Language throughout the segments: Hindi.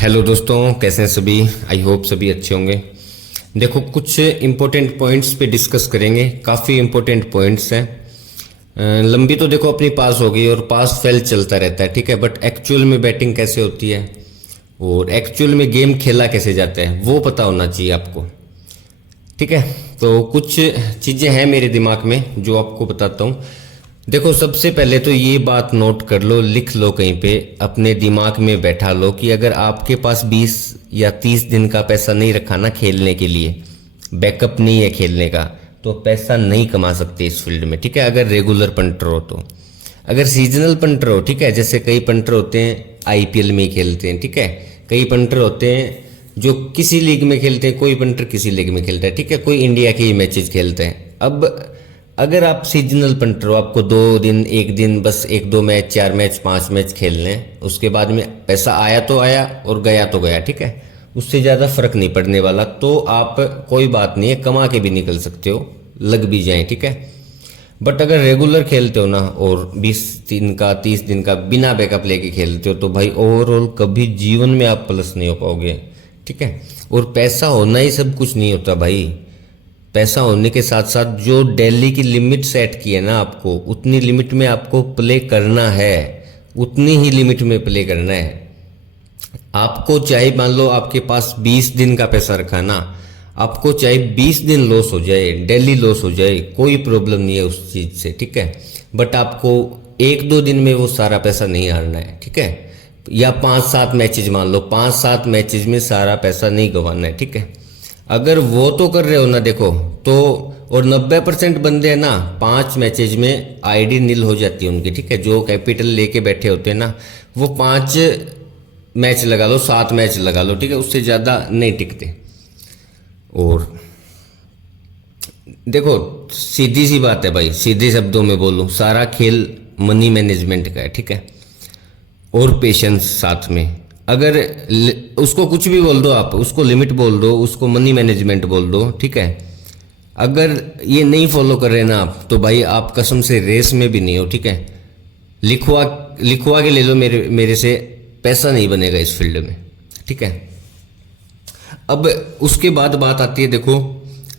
हेलो दोस्तों, कैसे हैं सभी। आई होप सभी अच्छे होंगे। देखो, कुछ इम्पोर्टेंट पॉइंट्स पे डिस्कस करेंगे। काफ़ी इम्पोर्टेंट पॉइंट्स हैं। लंबी तो देखो अपनी पास हो गई और पास फेल चलता रहता है, ठीक है। बट एक्चुअल में बैटिंग कैसे होती है और एक्चुअल में गेम खेला कैसे जाता है वो पता होना चाहिए आपको, ठीक है। तो कुछ चीज़ें हैं मेरे दिमाग में जो आपको बताता हूँ। देखो, सबसे पहले तो ये बात नोट कर लो, लिख लो कहीं पे, अपने दिमाग में बैठा लो कि अगर आपके पास 20 या 30 दिन का पैसा नहीं रखा ना खेलने के लिए, बैकअप नहीं है खेलने का, तो पैसा नहीं कमा सकते इस फील्ड में, ठीक है। अगर रेगुलर पंटर हो तो। अगर सीजनल पंटर हो, ठीक है, जैसे कई पंटर होते हैं आईपीएल में ही खेलते हैं, ठीक है। कई पंटर होते हैं जो किसी लीग में खेलते हैं, कोई पंटर किसी लीग में खेलता है, ठीक है। कोई इंडिया के ही मैचेस खेलते हैं। अब अगर आप सीजनल पंटर हो, आपको 2 दिन 1 दिन बस 1-2 मैच 4 मैच 5 मैच खेलने हैं, उसके बाद में पैसा आया तो आया और गया तो गया, ठीक है। उससे ज़्यादा फर्क नहीं पड़ने वाला, तो आप कोई बात नहीं है, कमा के भी निकल सकते हो, लग भी जाए, ठीक है। बट अगर रेगुलर खेलते हो ना और 20 दिन का 30 दिन का बिना बैकअप लेके खेलते हो, तो भाई ओवरऑल कभी जीवन में आप प्लस नहीं हो पाओगे, ठीक है। और पैसा होना ही सब कुछ नहीं होता भाई। पैसा होने के साथ साथ जो डेली की लिमिट सेट की है ना आपको, उतनी लिमिट में आपको प्ले करना है, उतनी ही लिमिट में प्ले करना है। आपको चाहे मान लो आपके पास 20 दिन का पैसा रखा है ना, आपको चाहे 20 दिन लॉस हो जाए, डेली लॉस हो जाए, कोई प्रॉब्लम नहीं है उस चीज़ से, ठीक है। बट आपको 1-2 दिन में वो सारा पैसा नहीं हारना है, ठीक है। या 5-7 मैचेज मान लो, 5-7 मैचेज में सारा पैसा नहीं गंवाना है, ठीक है। अगर वो तो कर रहे हो ना, देखो तो, और 90% बंदे हैं ना 5 मैचेज में आईडी नील हो जाती है उनकी, ठीक है। जो कैपिटल लेके बैठे होते हैं ना, वो 5 मैच लगा लो, 7 मैच लगा लो, ठीक है, उससे ज़्यादा नहीं टिकते। और देखो, सीधी सी बात है भाई, सीधे शब्दों में बोलूँ, सारा खेल मनी मैनेजमेंट का है, ठीक है, और पेशेंस साथ में। अगर उसको कुछ भी बोल दो आप, उसको लिमिट बोल दो, उसको मनी मैनेजमेंट बोल दो, ठीक है। अगर ये नहीं फॉलो कर रहे ना आप, तो भाई आप कसम से रेस में भी नहीं हो, ठीक है। लिखवा लिखवा के ले लो मेरे से, पैसा नहीं बनेगा इस फील्ड में, ठीक है। अब उसके बाद बात आती है, देखो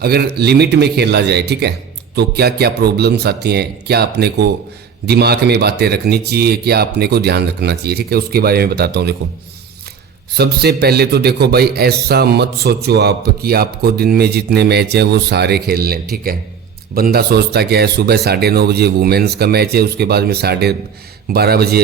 अगर लिमिट में खेला जाए, ठीक है, तो क्या क्या प्रॉब्लम्स आती हैं, क्या अपने को दिमाग में बातें रखनी चाहिए, क्या अपने को ध्यान रखना चाहिए, ठीक है, उसके बारे में बताता हूँ। देखो, सबसे पहले तो देखो भाई, ऐसा मत सोचो आप कि आपको दिन में जितने मैच हैं वो सारे खेल लें, ठीक है। बंदा सोचता क्या है, सुबह 9:30 बजे वुमेन्स का मैच है, उसके बाद में 12:30 बजे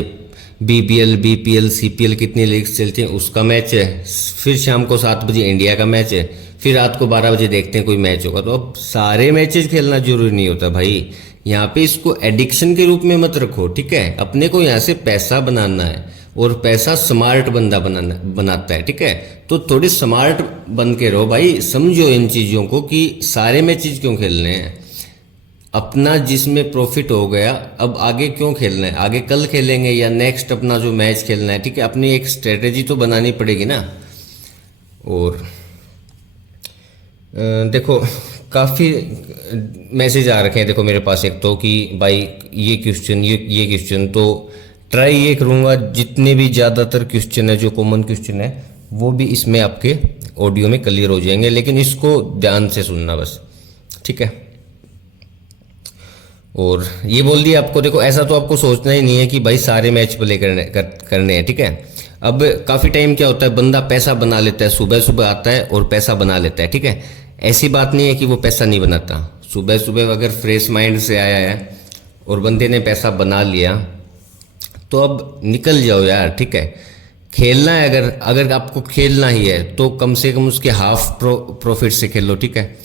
बीपीएल सीपीएल कितनी लीग्स चलती हैं उसका मैच है, फिर शाम को 7 बजे इंडिया का मैच है, फिर रात को 12 बजे देखते हैं कोई मैच होगा। तो अब सारे मैचेस खेलना जरूरी नहीं होता भाई। यहाँ पे इसको एडिक्शन के रूप में मत रखो, ठीक है। अपने को यहाँ से पैसा बनाना है, और पैसा स्मार्ट बंदा बनाता है, ठीक है। तो थोड़ी स्मार्ट बन के रहो भाई, समझो इन चीज़ों को कि सारे मैचेस क्यों खेलने हैं। अपना जिसमें प्रॉफिट हो गया, अब आगे क्यों खेलना है, आगे कल खेलेंगे या नेक्स्ट अपना जो मैच खेलना है, ठीक है। अपनी एक स्ट्रेटेजी तो बनानी पड़ेगी ना। और देखो, काफ़ी मैसेज आ रखे हैं देखो मेरे पास, एक तो कि भाई ये क्वेश्चन, तो ट्राई ये करूँगा जितने भी ज़्यादातर क्वेश्चन है, जो कॉमन क्वेश्चन है, वो भी इसमें आपके ऑडियो में क्लियर हो जाएंगे, लेकिन इसको ध्यान से सुनना बस, ठीक है। और ये बोल दिया आपको, देखो ऐसा तो आपको सोचना ही नहीं है कि भाई सारे मैच प्ले करने हैं, ठीक है। अब काफ़ी टाइम क्या होता है, बंदा पैसा बना लेता है, सुबह सुबह आता है और पैसा बना लेता है, ठीक है। ऐसी बात नहीं है कि वो पैसा नहीं बनाता। सुबह सुबह अगर फ्रेश माइंड से आया है और बंदे ने पैसा बना लिया, तो अब निकल जाओ यार, ठीक है। खेलना है, अगर आपको खेलना ही है तो कम से कम उसके हाफ प्रॉफिट से खेलो, ठीक है।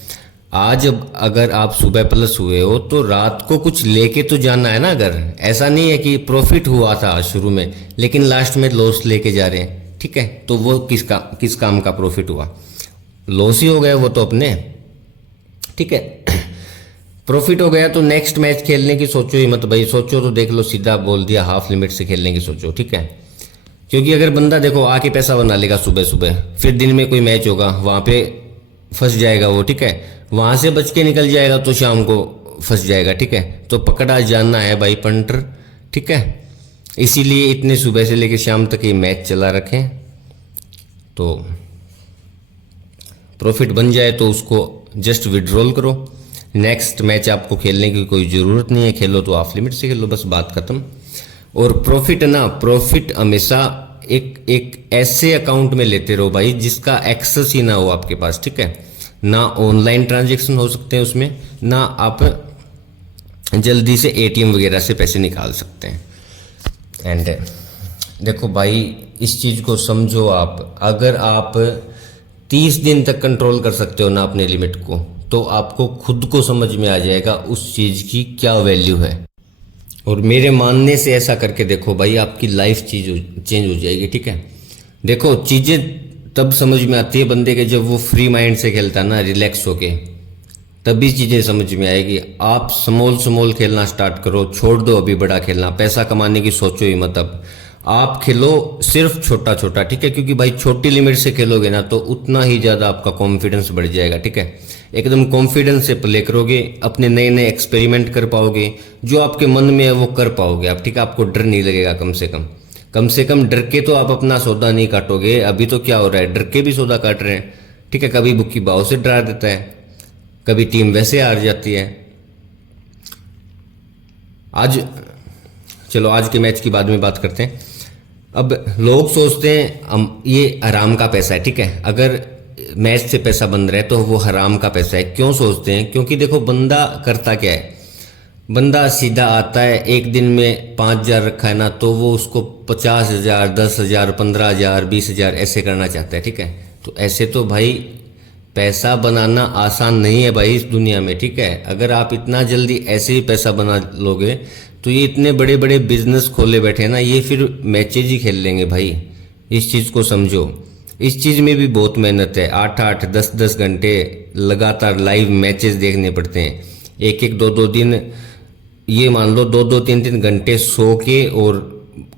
आज अगर आप सुबह प्लस हुए हो तो रात को कुछ लेके तो जाना है ना। अगर ऐसा नहीं है कि प्रॉफिट हुआ था शुरू में लेकिन लास्ट में लॉस लेके जा रहे हैं, ठीक है, तो वो किस काम का प्रॉफिट हुआ, लॉस ही हो गया वो तो अपने, ठीक है। प्रॉफिट हो गया तो नेक्स्ट मैच खेलने की सोचो ही मत भाई, सोचो तो देख लो, सीधा बोल दिया हाफ लिमिट से खेलने की सोचो, ठीक है। क्योंकि अगर बंदा देखो आके पैसा बना लेगा सुबह सुबह, फिर दिन में कोई मैच होगा वहाँ पे फंस जाएगा वो, ठीक है। वहाँ से बच के निकल जाएगा तो शाम को फंस जाएगा, ठीक है। तो पकड़ा जाना है भाई पंटर, ठीक है। इसीलिए इतने सुबह से लेकर शाम तक ये मैच चला रखें। तो प्रॉफिट बन जाए तो उसको जस्ट विड्रॉल करो। नेक्स्ट मैच आपको खेलने की कोई ज़रूरत नहीं है, खेलो तो ऑफ लिमिट से खेलो, बस बात खत्म। और प्रॉफिट ना, प्रॉफिट हमेशा एक ऐसे अकाउंट में लेते रहो भाई जिसका एक्सेस ही ना हो आपके पास, ठीक है। ना ऑनलाइन ट्रांजेक्शन हो सकते हैं उसमें, ना आप जल्दी से एटीएम वगैरह से पैसे निकाल सकते हैं। एंड देखो भाई, इस चीज़ को समझो आप, अगर आप 30 दिन तक कंट्रोल कर सकते हो ना अपने लिमिट को, तो आपको खुद को समझ में आ जाएगा उस चीज़ की क्या वैल्यू है। और मेरे मानने से ऐसा करके देखो भाई, आपकी लाइफ चेंज हो जाएगी, ठीक है। देखो, चीज़ें तब समझ में आती है बंदे के जब वो फ्री माइंड से खेलता है ना, रिलैक्स होके, तभी चीज़ें समझ में आएगी। आप स्मॉल खेलना स्टार्ट करो, छोड़ दो अभी बड़ा खेलना, पैसा कमाने की सोचो ही मत। अब आप खेलो सिर्फ छोटा छोटा, ठीक है, क्योंकि भाई छोटी लिमिट से खेलोगे ना तो उतना ही ज़्यादा आपका कॉन्फिडेंस बढ़ जाएगा, ठीक है। एकदम कॉन्फिडेंस से प्ले करोगे, अपने नए नए एक्सपेरिमेंट कर पाओगे, जो आपके मन में है वो कर पाओगे आप, ठीक है। आपको डर नहीं लगेगा, कम से कम डर के तो आप अपना सौदा नहीं काटोगे। अभी तो क्या हो रहा है, डर के भी सौदा काट रहे हैं, ठीक है। कभी बुक्की भाव से डरा देता है, कभी टीम वैसे हार जाती है। चलो आज के मैच की बाद में बात करते हैं। अब लोग सोचते हैं हम ये हराम का पैसा है, ठीक है। अगर मैच से पैसा बन रहा है तो वो हराम का पैसा है। क्यों सोचते हैं? क्योंकि देखो, बंदा करता क्या है, बंदा सीधा आता है, एक दिन में 5,000 रखा है ना, तो वो उसको 50,000, 10,000, 15,000, 20,000 ऐसे करना चाहता है, ठीक है। तो ऐसे तो भाई पैसा बनाना आसान नहीं है भाई इस दुनिया में, ठीक है। अगर आप इतना जल्दी ऐसे ही पैसा बना लोगे तो ये इतने बड़े बड़े बिजनेस खोले बैठे हैं ना, ये फिर मैचेज ही खेल लेंगे भाई। इस चीज़ को समझो, इस चीज़ में भी बहुत मेहनत है। 8-8, 10-10 घंटे लगातार लाइव मैचेस देखने पड़ते हैं। एक 2-2 दिन, ये मान लो 2-2, 3-3 घंटे सो के और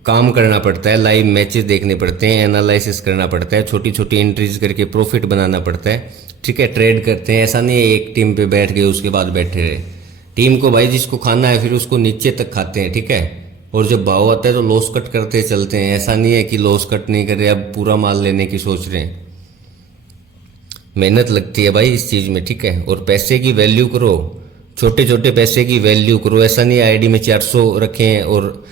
काम करना पड़ता है, लाइव मैचेस देखने पड़ते हैं, एनालिसिस करना पड़ता है, छोटी छोटी एंट्रीज करके प्रॉफिट बनाना पड़ता है, ठीक है। ट्रेड करते हैं, ऐसा नहीं है एक टीम पे बैठ गए उसके बाद बैठे रहे। टीम को भाई जिसको खाना है फिर उसको नीचे तक खाते हैं, ठीक है। और जब भाव आता है तो लॉस कट करते चलते हैं, ऐसा नहीं है कि लॉस कट नहीं कर रहे, अब पूरा माल लेने की सोच रहे हैं। मेहनत लगती है भाई इस चीज़ में, ठीक है। और पैसे की वैल्यू करो, छोटे छोटे पैसे की वैल्यू करो। ऐसा नहीं आईडी में 400 रखें और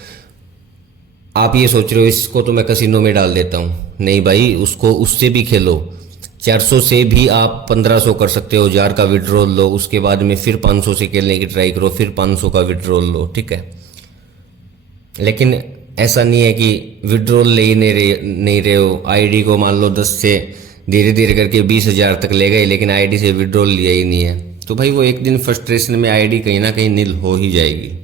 आप ये सोच रहे हो इसको तो मैं कसिनो में डाल देता हूँ। नहीं भाई, उसको उससे भी खेलो। 400 से भी आप 1500 कर सकते हो, 1000 का विड्रॉल लो, उसके बाद में फिर 500 से खेलने की ट्राई करो, फिर 500 का विड्रॉल लो, ठीक है। लेकिन ऐसा नहीं है कि विड्रॉल ले ही नहीं रहे हो। आईडी को मान लो 10 से धीरे धीरे करके 20,000 तक ले गए, लेकिन आईडी से विड्रॉल लिया ही नहीं है, तो भाई वो एक दिन फ्रस्ट्रेशन में आईडी कहीं ना कहीं नील हो ही जाएगी।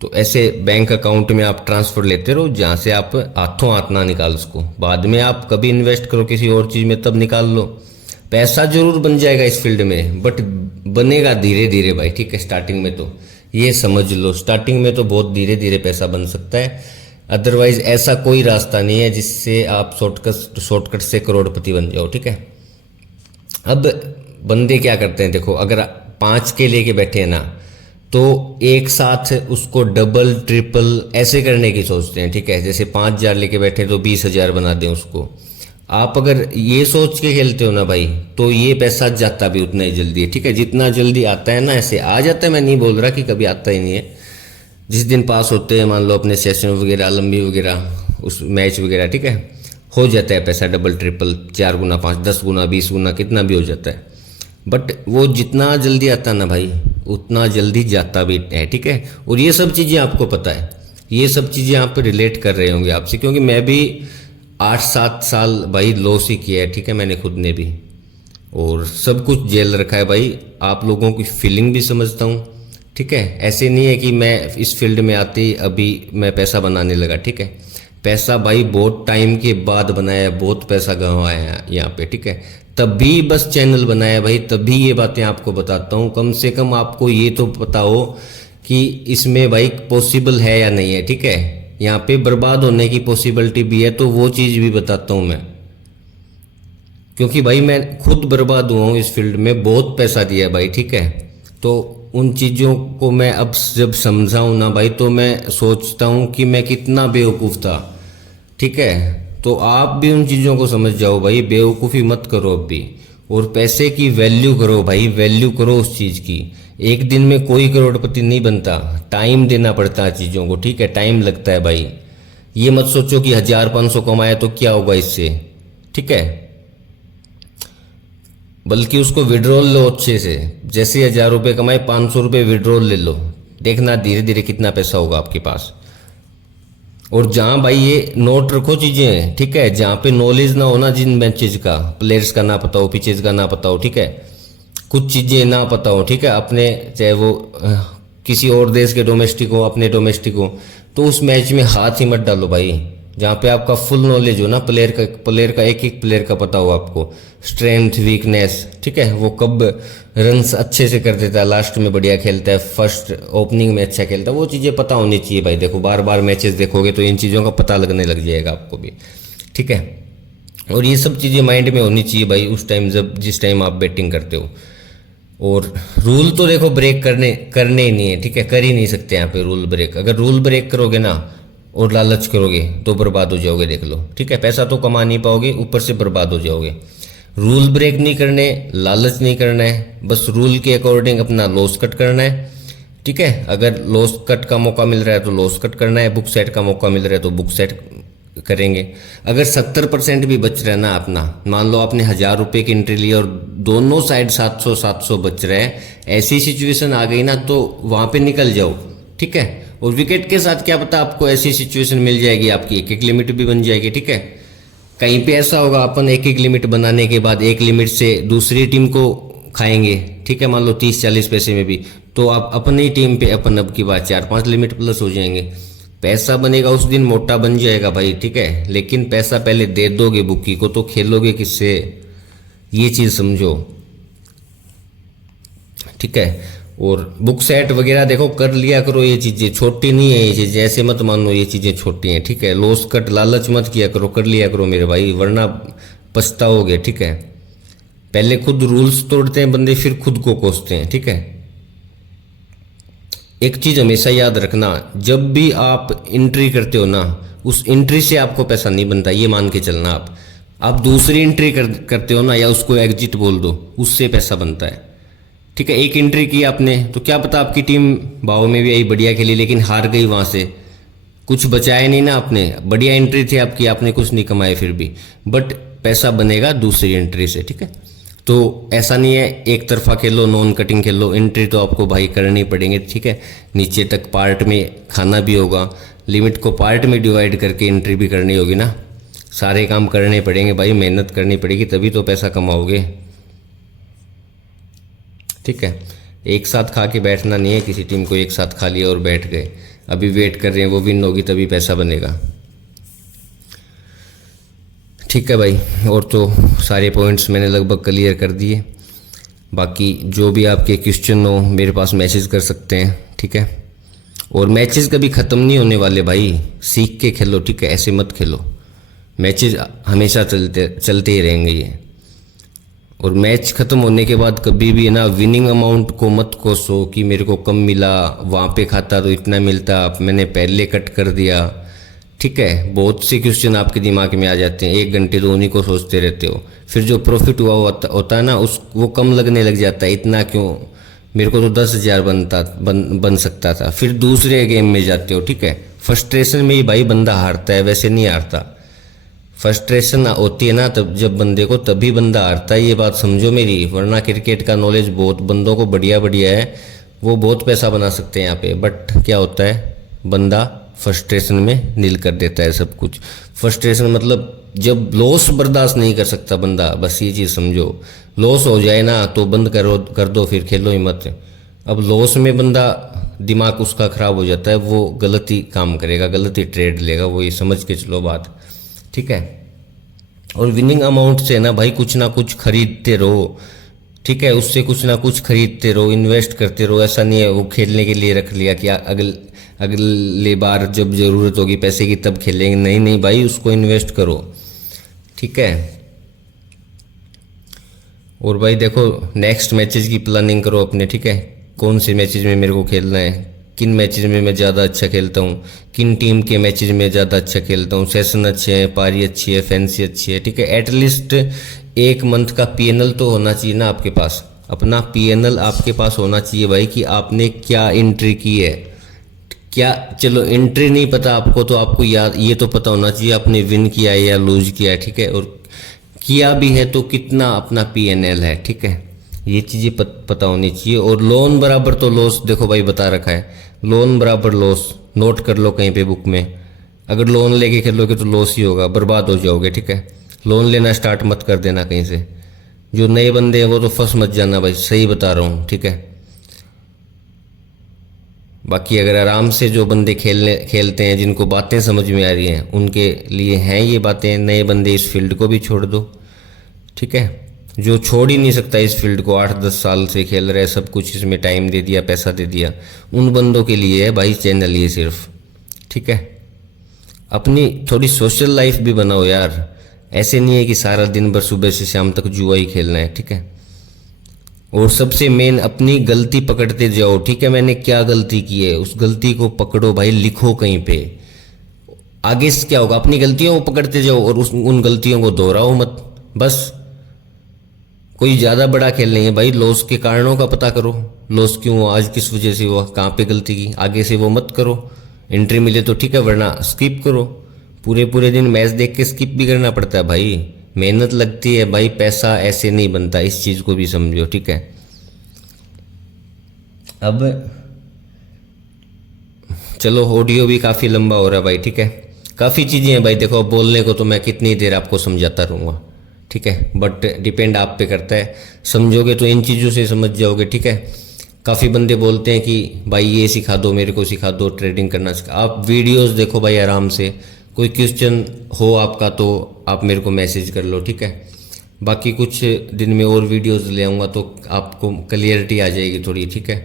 तो ऐसे बैंक अकाउंट में आप ट्रांसफ़र लेते रहो जहाँ से आप हाथों हाथ ना निकाल उसको। बाद में आप कभी इन्वेस्ट करो किसी और चीज़ में, तब निकाल लो। पैसा जरूर बन जाएगा इस फील्ड में, बट बनेगा धीरे धीरे भाई, ठीक है। स्टार्टिंग में तो ये समझ लो, स्टार्टिंग में तो बहुत धीरे धीरे पैसा बन सकता है। अदरवाइज ऐसा कोई रास्ता नहीं है जिससे आप शॉर्टकट से करोड़पति बन जाओ, ठीक है। अब बंदे क्या करते हैं, देखो, अगर 5 के लेके बैठे हैं ना, तो एक साथ उसको डबल ट्रिपल ऐसे करने की सोचते हैं, ठीक है। जैसे 5,000 लेके बैठे तो 20,000 बना दें उसको। आप अगर ये सोच के खेलते हो ना भाई, तो ये पैसा जाता भी उतना ही जल्दी है, ठीक है। जितना जल्दी आता है ना, ऐसे आ जाता है। मैं नहीं बोल रहा कि कभी आता ही नहीं है। जिस दिन पास होते हैं, मान लो अपने सेशन वगैरह, लंबी वगैरह, उस मैच वगैरह, ठीक है, हो जाता है पैसा डबल ट्रिपल, 4 गुना, 5, 10 गुना, 20 गुना, कितना भी हो जाता है। बट वो जितना जल्दी आता है ना भाई, उतना जल्दी जाता भी है, ठीक है। और ये सब चीज़ें आपको पता है, ये सब चीज़ें आप पे रिलेट कर रहे होंगे आपसे, क्योंकि मैं भी 8-7 साल भाई लॉस ही किया है, ठीक है, मैंने खुद ने भी, और सब कुछ झेल रखा है भाई। आप लोगों की फीलिंग भी समझता हूँ, ठीक है। ऐसे नहीं है कि मैं इस फील्ड में आते ही अभी मैं पैसा बनाने लगा, ठीक है। पैसा भाई बहुत टाइम के बाद बनाया है, बहुत पैसा गंवाया है यहाँ पे, ठीक है। तभी बस चैनल बनाया भाई, तभी ये बातें आपको बताता हूँ। कम से कम आपको ये तो पता हो कि इसमें भाई पॉसिबल है या नहीं है, ठीक है। यहाँ पे बर्बाद होने की पॉसिबिलिटी भी है, तो वो चीज़ भी बताता हूँ मैं, क्योंकि भाई मैं खुद बर्बाद हुआ हूँ इस फील्ड में, बहुत पैसा दिया भाई, ठीक है। तो उन चीज़ों को मैं अब जब समझाऊँ ना भाई, तो मैं सोचता हूँ कि मैं कितना बेवकूफ़ था, ठीक है। तो आप भी उन चीज़ों को समझ जाओ भाई, बेवकूफ़ी मत करो अब भी। और पैसे की वैल्यू करो भाई, वैल्यू करो उस चीज़ की। एक दिन में कोई करोड़पति नहीं बनता, टाइम देना पड़ता है चीज़ों को, ठीक है, टाइम लगता है भाई। ये मत सोचो कि 1000-500 कमाया तो क्या होगा इससे, ठीक है, बल्कि उसको विड्रॉल लो अच्छे से। जैसे 1000 रुपये कमाए, 500 रुपये विड्रॉल ले लो, देखना धीरे धीरे कितना पैसा होगा आपके पास। और जहाँ भाई ये नोट रखो चीज़ें, ठीक है, जहाँ पे नॉलेज ना हो ना, जिन मैचेज का, प्लेयर्स का ना पता हो, पिचेज का ना पता हो, ठीक है, कुछ चीज़ें ना पता हो, ठीक है, अपने चाहे वो किसी और देश के डोमेस्टिक हो, अपने डोमेस्टिक हो, तो उस मैच में हाथ ही मत डालो भाई। जहाँ पे आपका फुल नॉलेज हो ना, प्लेयर का एक एक प्लेयर का पता हो आपको, स्ट्रेंथ वीकनेस, ठीक है, वो कब रन्स अच्छे से कर देता है, लास्ट में बढ़िया खेलता है, फर्स्ट ओपनिंग में अच्छा खेलता है, वो चीज़ें पता होनी चाहिए भाई। देखो बार बार मैचेस देखोगे तो इन चीज़ों का पता लगने लग जाएगा आपको भी, ठीक है। और ये सब चीज़ें माइंड में होनी चाहिए भाई उस टाइम, जब जिस टाइम आप बैटिंग करते हो। और रूल तो देखो ब्रेक करने ही नहीं है, ठीक है, कर ही नहीं सकते यहाँ पे रूल ब्रेक। अगर रूल ब्रेक करोगे ना और लालच करोगे तो बर्बाद हो जाओगे, देख लो, ठीक है, पैसा तो कमा नहीं पाओगे, ऊपर से बर्बाद हो जाओगे। रूल ब्रेक नहीं करने, लालच नहीं करना है, बस रूल के अकॉर्डिंग अपना लॉस कट करना है, ठीक है। अगर लॉस कट का मौका मिल रहा है तो लॉस कट करना है, बुक सेट का मौका मिल रहा है तो बुक सेट करेंगे। अगर 70% भी बच रहा है ना अपना, मान लो आपने 1000 रुपये की एंट्री ली और दोनों साइड 700-700 बच रहे हैं, ऐसी सिचुएशन आ गई ना तो वहाँ पे निकल जाओ, ठीक है। और विकेट के साथ क्या पता आपको ऐसी सिचुएशन मिल जाएगी, आपकी एक एक लिमिट भी बन जाएगी, ठीक है। कहीं पे ऐसा होगा अपन एक एक लिमिट बनाने के बाद एक लिमिट से दूसरी टीम को खाएंगे, ठीक है, मान लो 30-40 पैसे में भी, तो आप अपनी टीम पे अपन अब की बात 4-5 लिमिट प्लस हो जाएंगे। पैसा बनेगा उस दिन, मोटा बन जाएगा भाई, ठीक है, लेकिन पैसा पहले दे दोगे बुकी को तो खेलोगे किससे, ये चीज़ समझो, ठीक है। और बुक सेट वगैरह देखो कर लिया करो, ये चीज़ें छोटी नहीं है, ये चीज़ें ऐसे मत मानो ये चीज़ें छोटी हैं, ठीक है। लॉस कट लालच मत किया करो, कर लिया करो मेरे भाई, वरना पछताओगे, ठीक है। पहले खुद रूल्स तोड़ते हैं बंदे, फिर खुद को कोसते हैं, ठीक है। एक चीज़ हमेशा याद रखना, जब भी आप एंट्री करते हो ना, उस एंट्री से आपको पैसा नहीं बनता, ये मान के चलना। आप दूसरी एंट्री करते हो ना, या उसको एग्जिट बोल दो, उससे पैसा बनता है, ठीक है। एक एंट्री की आपने तो क्या पता आपकी टीम भाव में भी आई, बढ़िया खेली, लेकिन हार गई, वहाँ से कुछ बचाया नहीं ना आपने, बढ़िया एंट्री थी आपकी, आपने कुछ नहीं कमाए फिर भी, बट पैसा बनेगा दूसरी एंट्री से, ठीक है। तो ऐसा नहीं है एक तरफा खेलो, नॉन कटिंग खेलो, एंट्री तो आपको भाई करनी पड़ेंगे, ठीक है। नीचे तक पार्ट में खाना भी होगा, लिमिट को पार्ट में डिवाइड करके एंट्री भी करनी होगी ना, सारे काम करने पड़ेंगे भाई, मेहनत करनी पड़ेगी, तभी तो पैसा कमाओगे, ठीक है। एक साथ खा के बैठना नहीं है, किसी टीम को एक साथ खा लिया और बैठ गए, अभी वेट कर रहे हैं वो विन होगी तभी पैसा बनेगा, ठीक है भाई। और तो सारे पॉइंट्स मैंने लगभग क्लियर कर दिए, बाकी जो भी आपके क्वेश्चन हो मेरे पास मैसेज कर सकते हैं, ठीक है। और मैचेस कभी ख़त्म नहीं होने वाले भाई, सीख के खेलो, ठीक है, ऐसे मत खेलो, मैचेस हमेशा चलते ही रहेंगे ये। और मैच ख़त्म होने के बाद कभी भी ना विनिंग अमाउंट को मत कोसो कि मेरे को कम मिला, वहाँ पे खाता तो इतना मिलता, मैंने पहले कट कर दिया, ठीक है। बहुत से क्वेश्चन आपके दिमाग में आ जाते हैं, 1 घंटे तो उन्हीं को सोचते रहते हो, फिर जो प्रॉफिट हुआ होता है ना वो कम लगने लग जाता है, इतना क्यों, मेरे को तो 10,000 बन सकता था, फिर दूसरे गेम में जाते हो, ठीक है। फ्रस्ट्रेशन में ही भाई बंदा हारता है, वैसे नहीं हारता। फ्रस्ट्रेशन होती है ना तब जब बंदे को, तभी बंदा हारता है, ये बात समझो मेरी। वरना क्रिकेट का नॉलेज बहुत बंदों को बढ़िया है, वो बहुत पैसा बना सकते हैं यहाँ पे, बट क्या होता है बंदा फ्रस्ट्रेशन में नील कर देता है सब कुछ। फ्रस्ट्रेशन मतलब जब लॉस बर्दाश्त नहीं कर सकता बंदा, बस ये चीज़ समझो, लॉस हो जाए ना तो बंद कर दो, फिर खेलो ही मत। अब लॉस में बंदा दिमाग उसका ख़राब हो जाता है, वो गलत ही काम करेगा, गलत ही ट्रेड लेगा, वो ये समझ के चलो बात, ठीक है। और विनिंग अमाउंट से ना भाई कुछ ना कुछ खरीदते रहो, ठीक है, उससे कुछ ना कुछ खरीदते रहो, इन्वेस्ट करते रहो। ऐसा नहीं है वो खेलने के लिए रख लिया कि अगले बार जब ज़रूरत होगी पैसे की तब खेलेंगे, नहीं नहीं भाई, उसको इन्वेस्ट करो, ठीक है। और भाई देखो नेक्स्ट मैचेस की प्लानिंग करो अपने, ठीक है, कौन से मैचेस में मेरे को खेलना है, किन मैचेज में मैं ज़्यादा अच्छा खेलता हूँ, किन टीम के मैचेज में ज़्यादा अच्छा खेलता हूँ, सेशन अच्छे हैं, पारी अच्छी है, फैंसी अच्छी है, ठीक है। एटलीस्ट एक मंथ का पीएनएल तो होना चाहिए ना आपके पास, अपना पीएनएल आपके पास होना चाहिए भाई कि आपने क्या एंट्री की है, क्या, चलो एंट्री नहीं पता आपको तो आपको याद ये तो पता होना चाहिए आपने विन किया है या लूज किया है, ठीक है। और किया भी है तो कितना अपना पीएनएल है, ठीक है, ये चीज़ें पता होनी चाहिए। और लोन बराबर तो लॉस, देखो भाई बता रखा है, लोन बराबर लॉस, नोट कर लो कहीं पे बुक में। अगर लोन लेके खेलोगे तो लॉस ही होगा, बर्बाद हो जाओगे, ठीक है। लोन लेना स्टार्ट मत कर देना कहीं से, जो नए बंदे हैं वो तो फंस मत जाना भाई, सही बता रहा हूँ, ठीक है। बाकी अगर आराम से जो बंदे खेलते हैं, जिनको बातें समझ में आ रही हैं, उनके लिए हैं ये बातें। नए बंदे इस फील्ड को भी छोड़ दो, ठीक है। जो छोड़ ही नहीं सकता इस फील्ड को, 8-10 साल से खेल रहे, सब कुछ इसमें टाइम दे दिया, पैसा दे दिया, उन बंदों के लिए है भाई चैनल ये सिर्फ, ठीक है। अपनी थोड़ी सोशल लाइफ भी बनाओ यार, ऐसे नहीं है कि सारा दिन भर सुबह से शाम तक जुआ ही खेलना है, ठीक है। और सबसे मेन अपनी गलती पकड़ते जाओ, ठीक है। मैंने क्या गलती की है उस गलती को पकड़ो भाई, लिखो कहीं पे। आगे से क्या होगा, अपनी गलतियों को पकड़ते जाओ और उन गलतियों को दोहराओ मत, बस। कोई ज़्यादा बड़ा खेल नहीं है भाई, लॉस के कारणों का पता करो, लॉस क्यों हुआ, आज किस वजह से हुआ, कहाँ पे गलती की, आगे से वो मत करो। एंट्री मिले तो ठीक है, वरना स्किप करो। पूरे पूरे दिन मैच देख के स्किप भी करना पड़ता है भाई, मेहनत लगती है भाई, पैसा ऐसे नहीं बनता, इस चीज़ को भी समझो, ठीक है। अब चलो ऑडियो भी काफ़ी लंबा हो रहा है भाई, ठीक है। काफ़ी चीज़ें हैं भाई, देखो बोलने को तो मैं कितनी देर आपको समझाता रहूँगा, ठीक है, बट डिपेंड आप पे करता है। समझोगे तो इन चीज़ों से समझ जाओगे, ठीक है। काफ़ी बंदे बोलते हैं कि भाई ये सिखा दो, मेरे को सिखा दो, ट्रेडिंग करना सिखा। आप वीडियोस देखो भाई आराम से, कोई क्वेश्चन हो आपका तो आप मेरे को मैसेज कर लो, ठीक है। बाकी कुछ दिन में और वीडियोस ले आऊँगा तो आपको क्लियरिटी आ जाएगी थोड़ी, ठीक है,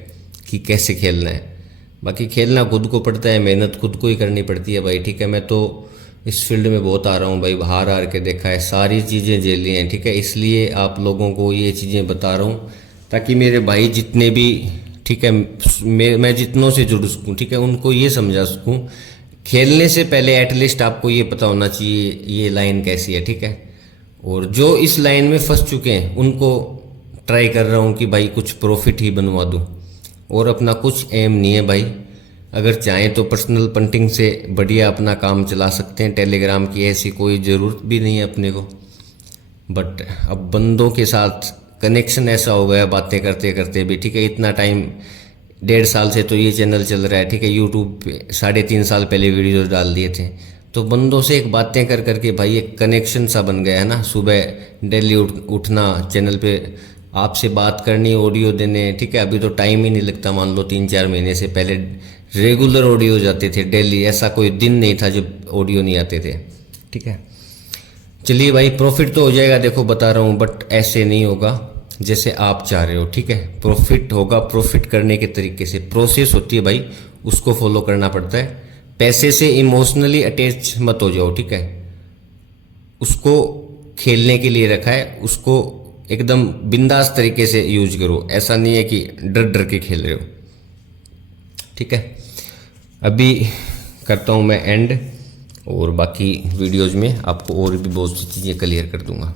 कि कैसे खेलना है। बाकी खेलना खुद को पड़ता है, मेहनत खुद को ही करनी पड़ती है भाई, ठीक है। मैं तो इस फील्ड में बहुत आ रहा हूँ भाई, हार हार के देखा है, सारी चीज़ें झेली हैं, ठीक है। इसलिए आप लोगों को ये चीज़ें बता रहा हूँ ताकि मेरे भाई जितने भी, ठीक है, मैं जितनों से जुड़ सकूँ, ठीक है, उनको ये समझा सकूँ। खेलने से पहले एटलीस्ट आपको ये पता होना चाहिए ये लाइन कैसी है, ठीक है। और जो इस लाइन में फंस चुके हैं उनको ट्राई कर रहा हूँ कि भाई कुछ प्रॉफिट ही बनवा दूँ, और अपना कुछ एम नहीं है भाई। अगर चाहें तो पर्सनल पंटिंग से बढ़िया अपना काम चला सकते हैं, टेलीग्राम की ऐसी कोई ज़रूरत भी नहीं है अपने को। बट अब बंदों के साथ कनेक्शन ऐसा हो गया बातें करते करते भी, ठीक है। इतना टाइम 1.5 साल से तो ये चैनल चल रहा है, ठीक है। यूट्यूब पे 3.5 साल पहले वीडियो डाल दिए थे, तो बंदों से एक बातें कर करके भाई एक कनेक्शन सा बन गया है ना। सुबह डेली उठना, चैनल पे आपसे बात करनी, ऑडियो देने, ठीक है। अभी तो टाइम ही नहीं लगता, मान लो 3-4 महीने से पहले रेगुलर ऑडियो जाते थे डेली, ऐसा कोई दिन नहीं था जब ऑडियो नहीं आते थे, ठीक है। चलिए भाई, प्रॉफिट तो हो जाएगा, देखो बता रहा हूँ, बट ऐसे नहीं होगा जैसे आप चाह रहे हो, ठीक है। प्रॉफिट होगा, प्रॉफिट करने के तरीके से प्रोसेस होती है भाई, उसको फॉलो करना पड़ता है। पैसे से इमोशनली अटैच मत हो जाओ, ठीक है। उसको खेलने के लिए रखा है, उसको एकदम बिंदास तरीके से यूज करो, ऐसा नहीं है कि डर डर के खेल रहे हो, ठीक है। अभी करता हूँ मैं एंड, और बाकी वीडियोज़ में आपको और भी बहुत सी चीज़ें क्लियर कर दूंगा।